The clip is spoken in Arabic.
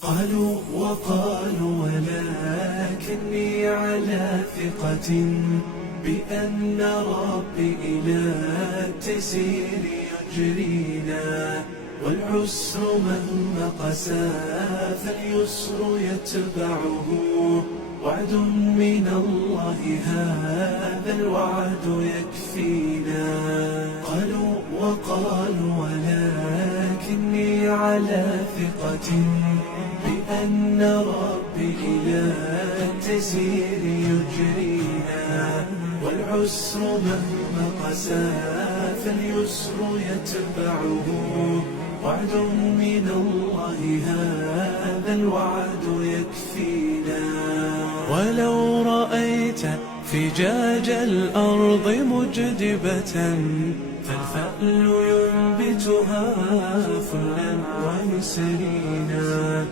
قالوا وقالوا ولكني على ثقة بأن ربي إلى التيسير يجرينا، والعسر مهما قسى فاليسر يتبعه، وعد من الله هذا الوعد يكفينا. قالوا وقالوا ولكني على ثقة بأن ربي إلى التيسير يجرينا، والعسر مهما قسى فاليسر يتبعه، وعد من الله هذا الوعد يكفينا. ولو رأيت فجاج الأرض مجدبة فالفأل ينبتها فلا ويسرينا،